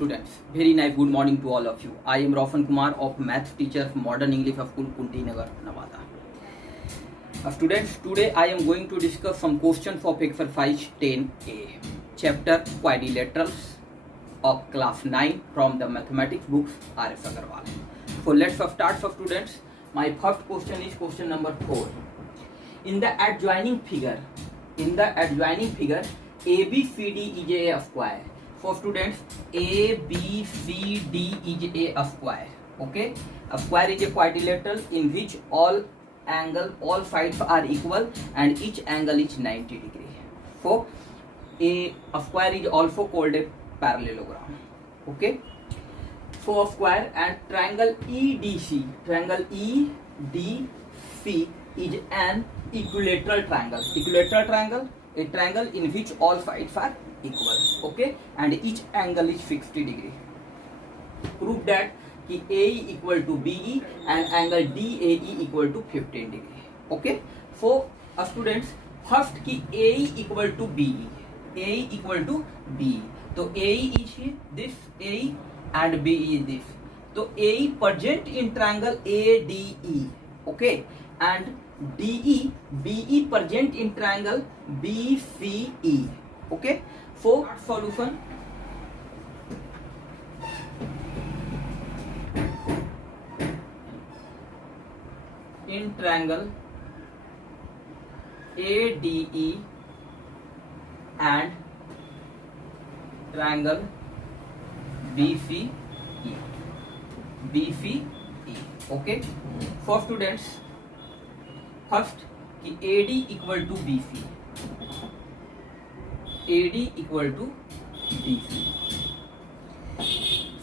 students, very nice good morning to all of you. I am Roshan Kumar of math teacher of modern English of school Kunti Nagar, Nevada. Students, today I am going to discuss some questions of exercise 10A, chapter quadrilaterals of class 9 from the mathematics books R.S. Agarwal. So let's start, students. My first question is question number 4. In the adjoining figure, ABCD is a square. For students, ABCD is a square. Okay, a square is a quadrilateral in which all sides are equal and each angle is 90 degree. So a square is also called a parallelogram. Okay, so a square and triangle EDC is an equilateral triangle. A triangle in which all sides are equal. Okay, and each angle is 60 degree. Prove that कि AE equal to BE and angle DAE equal to 15 degree. Okay, so students, first कि AE equal to BE. तो AE is this AE and BE is this. तो AE present in triangle ADE. Okay, and BE present in triangle BCE. Okay, so solution. In triangle ADE and triangle BCE. Okay, for students, first कि AD equal to BC.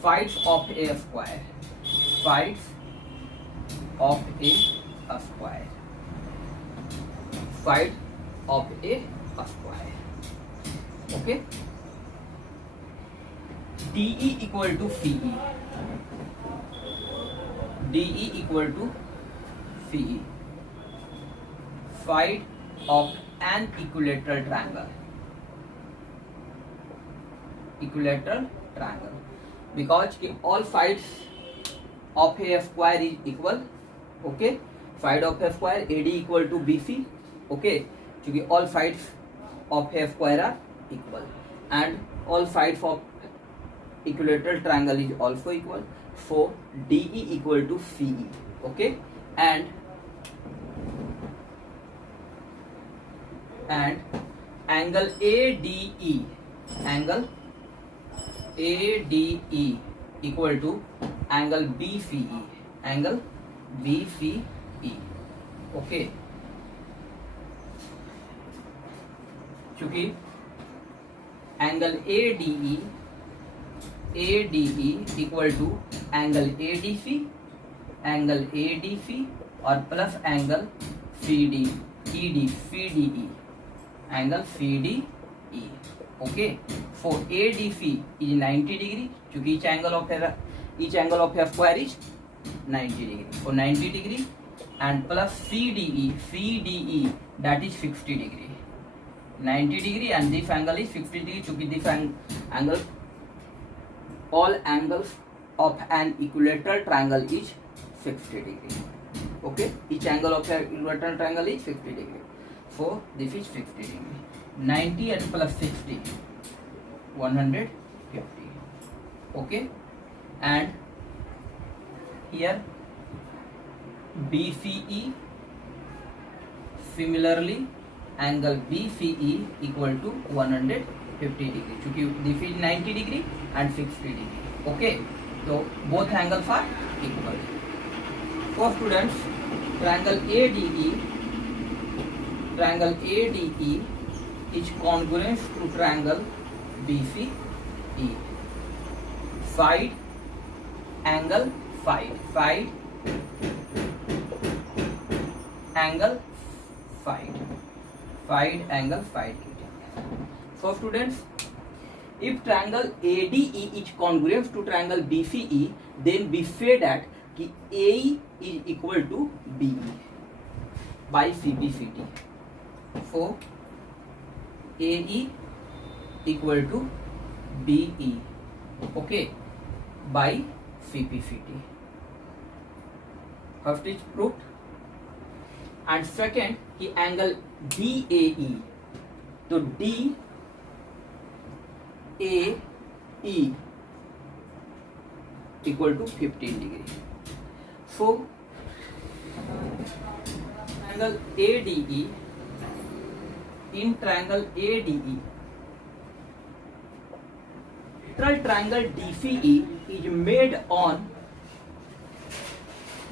Sides of a square. Sides of a square. Okay. DE equal to CE. Side of an equilateral triangle. Because all sides of a square is equal. Okay, side of a square AD equal to BC. Okay, क्योंकि all sides of a square are equal and all sides of equilateral triangle is also equal. So DE equal to CE. Okay, and angle ADE equal to angle BCE. Okay, क्योंकि angle ADE equal to angle ADC और plus angle CDE. Angle CDE. Okay, so ADC is 90 degree क्योंकि each angle of a square is 90 degree. So 90 degree and plus CDE that is 60 degree. 90 degree and this angle is 60 degree क्योंकि this angle, all angles of an equilateral triangle is 60 degree. Okay, each angle of an equilateral triangle is 60 degree. So this is 60 degree. 90 and plus 60, 150. Okay, and here BCE, similarly angle BCE equal to 150 degree. क्योंकि this is 90 degree and 60 degree. Okay, so both angles are equal. For students, triangle ADE is congruent to triangle BCE. Side angle side. So students, if triangle ADE is congruent to triangle BCE, then we say that कि AE is equal to BE by CBCD. So AE equal to BE okay, by CPCT. First is proved, and second कि angle DAE, तो DAE equal to 15 degree. So triangle ADE, in triangle ADE, lateral triangle DCE is made on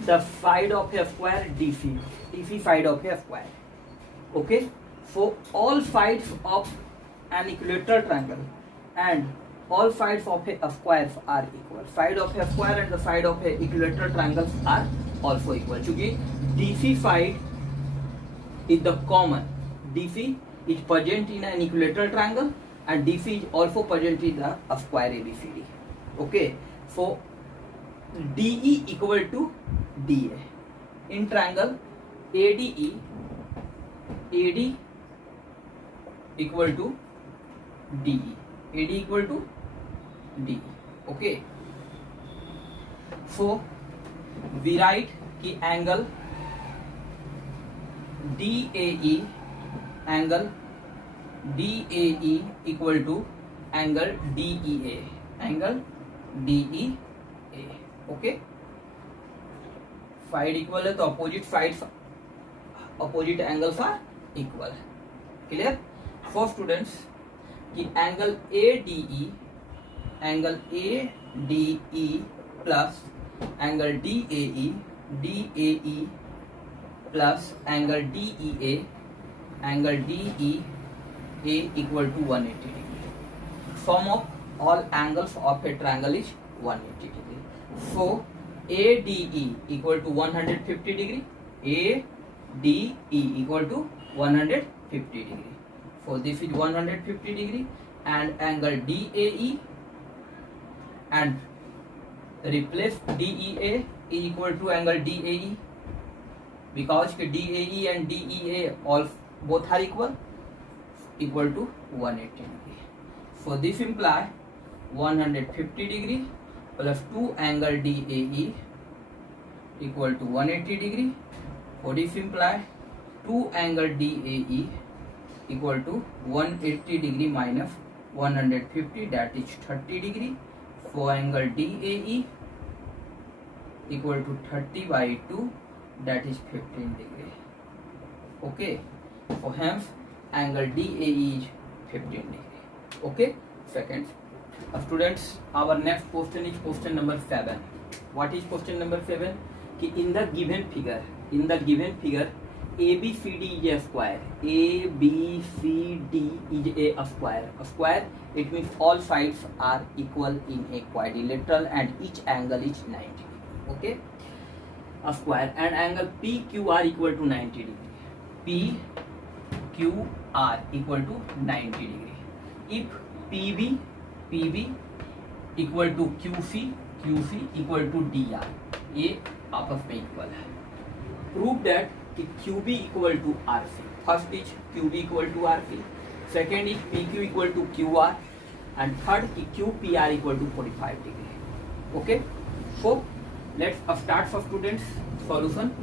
the side of a square DC side of a square. Okay, so all sides of an equilateral triangle and all sides of a square are equal. Side of a square and the side of a equilateral triangle are also equal. क्योंकि DC side is the common. DC is present in an equilateral triangle and DC is also present in a square ABCD. Okay, so DE equal to DA. In triangle ADE, AD equal to DE. AD equal to DE. Okay. So we write कि angle DAE, angle DAE equal to angle DEA, angle DEA. Okay, side equal है तो opposite sides, opposite angles are equal. Clear? For students कि angle ADE, angle ADE plus angle DAE, DAE plus angle DEA, angle DEA equal to 180 degree. Sum of all angles of a triangle is 180 degree. So ADE equal to 150 degree, ADE equal to 150 degree. So this is 150 degree, and angle DAE, and replace DEA is equal to angle DAE because DAE and DEA all both are equal to 180 degree. So this implies 150 degree plus 2 angle DAE equal to 180 degree. So this implies 2 angle DAE equal to 180 degree minus 150, that is 30 degree. So angle DAE equal to 30 by 2, that is 15 degree. Okay, so hence angle DAE is 15 degree. Okay, second. Students, our next question is question number 7. What is question number 7? कि in the given figure ABCD is a square. ABCD is a square. A square, it means all sides are equal in a quadrilateral and each angle is 90 degree. Okay, a square, and angle PQR equal to 90 degree. PQR equal to 90 degree. If PB equal to QC equal to DR, ये आपस में equal है. Prove that कि QB equal to RC. First is QB equal to RC, second is PQ equal to QR, and third कि QPR equal to 45 degree. Okay, so let's start for students solution.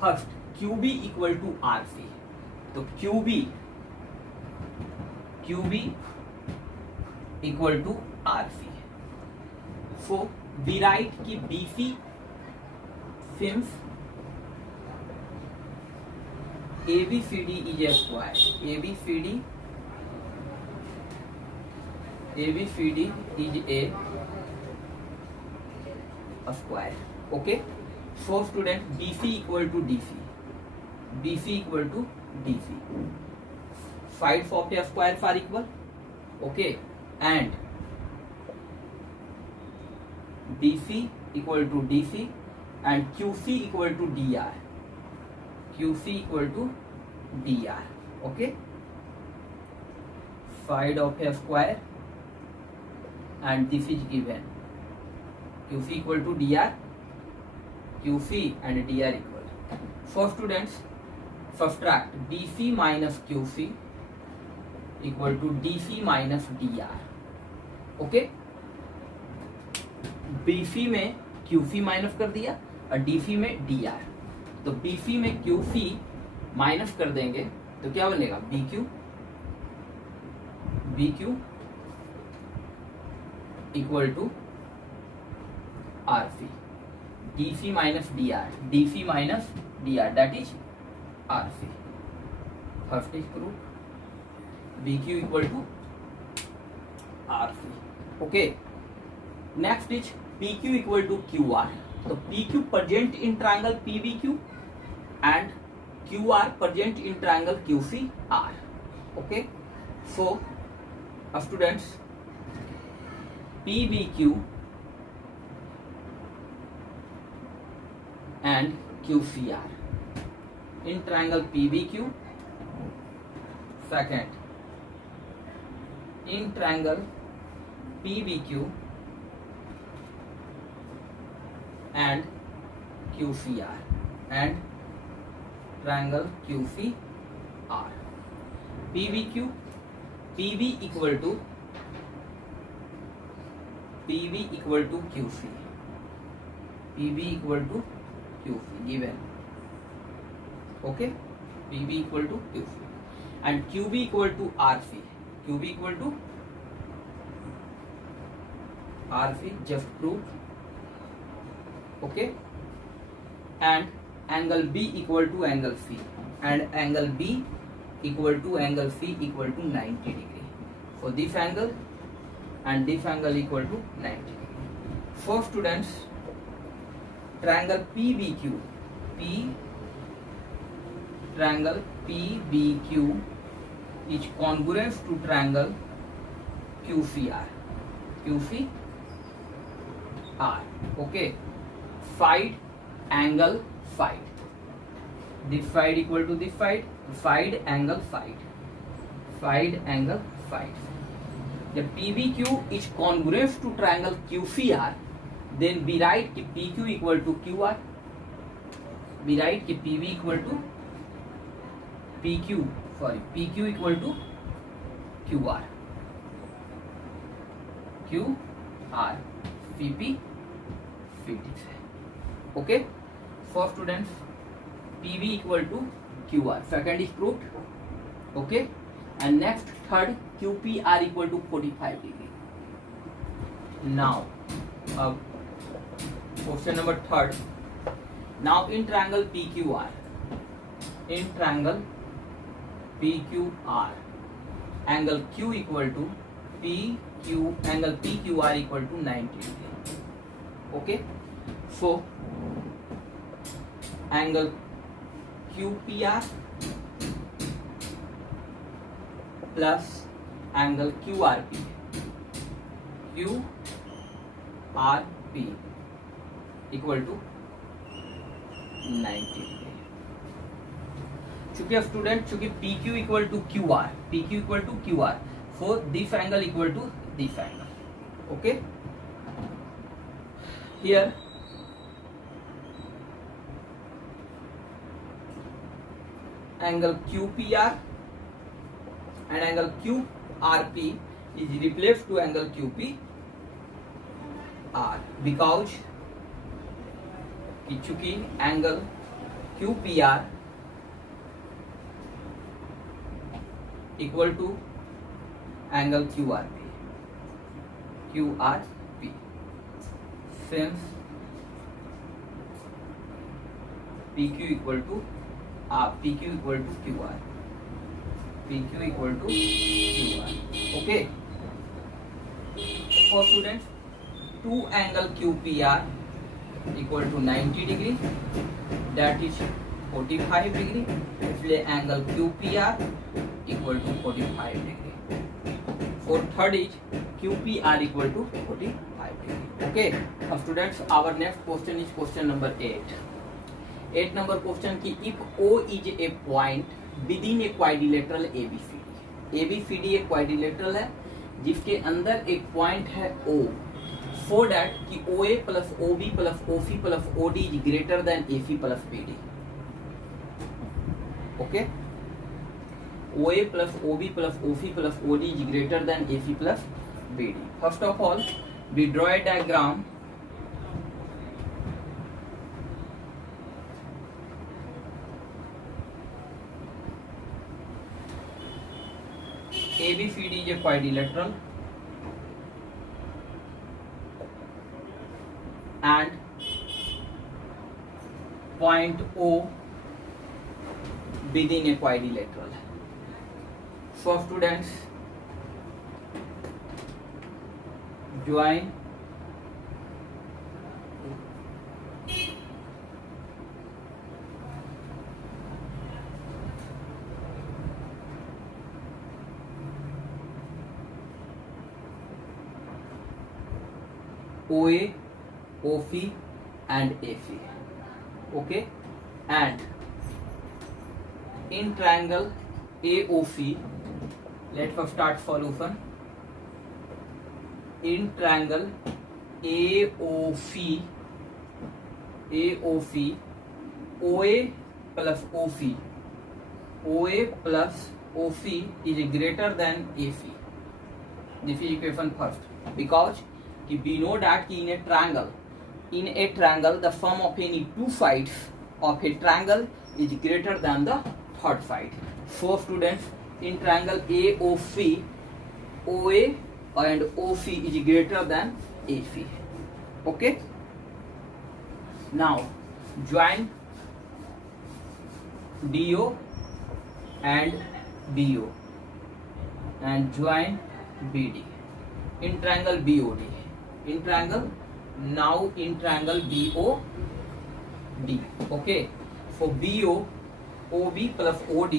First QB equal to RC, तो QB equal to RC. So we write कि BC since ABCD is a square. ABCD is a square. Okay. So student, BC equal to DC. Sides of a square are equal. Okay, and DC equal to DC and QC equal to DR. Okay, side of a square, and this is given. QC equal to DR, QC and DR equal. So students, subtract BC minus QC equal to D phi minus D R. Okay, B phi में Q phi minus कर दिया और D phi में D R. तो B phi में Q phi minus कर देंगे तो क्या बनेगा, B Q equal to R phi. D phi minus D R, D phi minus D R, that is R phi. First is proof, B Q equal to R phi. Okay, next is P Q equal to Q R. तो P Q present in triangle P B Q and QR present in triangle QCR. Okay, so students, PBQ and QCR in triangle PBQ. Second, in triangle PBQ and QCR and triangle QCR. PBQ, PB equal to QC. PB equal to QC given. Okay, PB equal to QC and QB equal to RC. QB equal to RC, just proved. Okay, and angle B equal to angle C and angle B equal to angle C equal to 90 degree. So this angle and this angle equal to 90 degree. For students, triangle triangle PBQ is congruent to triangle QCR. Okay, side angle side, this side equal to this side, side angle side. The PBQ is congruent to triangle QCR, then we write कि PQ equal to QR. We write कि PB equal to PQ equal to QR. PP okay. For students, PB equal to QR. Second is proved. Okay, and next third, QPR equal to 45 degree. Now, question number third. Now in triangle PQR, angle Q equal to PQ, angle PQR equal to 90 degree. Okay, so angle QPR plus angle QRP equal to 90 degree. चूंकि student PQ equal to QR, so this angle equal to this angle. Okay, here angle QPR and angle QRP is replaced to angle QPR because चूंकि angle QPR equal to angle QRP since PQ equal to QR. Okay, for students, 2 angle QPR equal to 90 degree, that is 45 degree. इसलिए angle QPR equal to 45 degree. For third is QPR equal to 45 degree. Okay, now students, our next question is question number 8. 8 number question की if O is a point within a quadrilateral ABCD. ABCD एक quadrilateral है जिसके अंदर एक point है O, so that कि OA plus OB plus OC plus OD is greater than AC plus BD. Okay, OA plus OB plus OC plus OD is greater than AC plus BD. First of all, we draw a diagram. ABCD is a quadrilateral and point O within a quadrilateral. So students, join OA, OC and AC. Okay, and in triangle AOC, let's first start solution. In triangle AOC, OA plus OC, OA plus OC is greater than AC. This is equation first, because we know that in a triangle the sum of any two sides of a triangle is greater than the third side. So students, in triangle AOC, OA and OC is greater than AC. Okay, now join DO and BO and join BD in triangle BOD. In triangle BOD. Okay, for BO, OB plus OD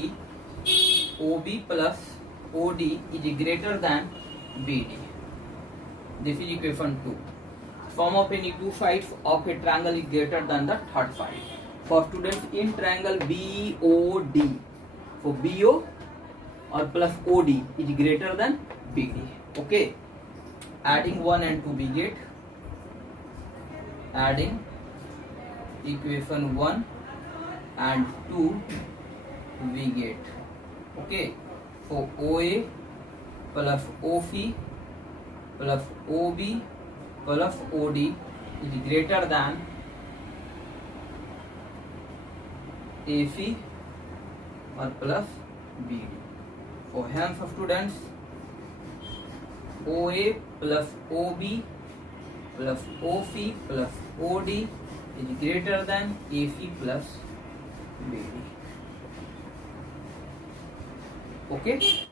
is greater than BD. This is equation 2. Sum of any two sides of a triangle is greater than the third side. For students, in triangle BOD, for BO or plus OD is greater than BD. Okay, adding 1 and 2 we get, adding equation 1 and 2 we get. Okay, for OA plus OC plus OB plus OD is greater than AC or plus BD. For hence students, OA plus OB plus OC plus OD is greater than AC plus BD. Okay.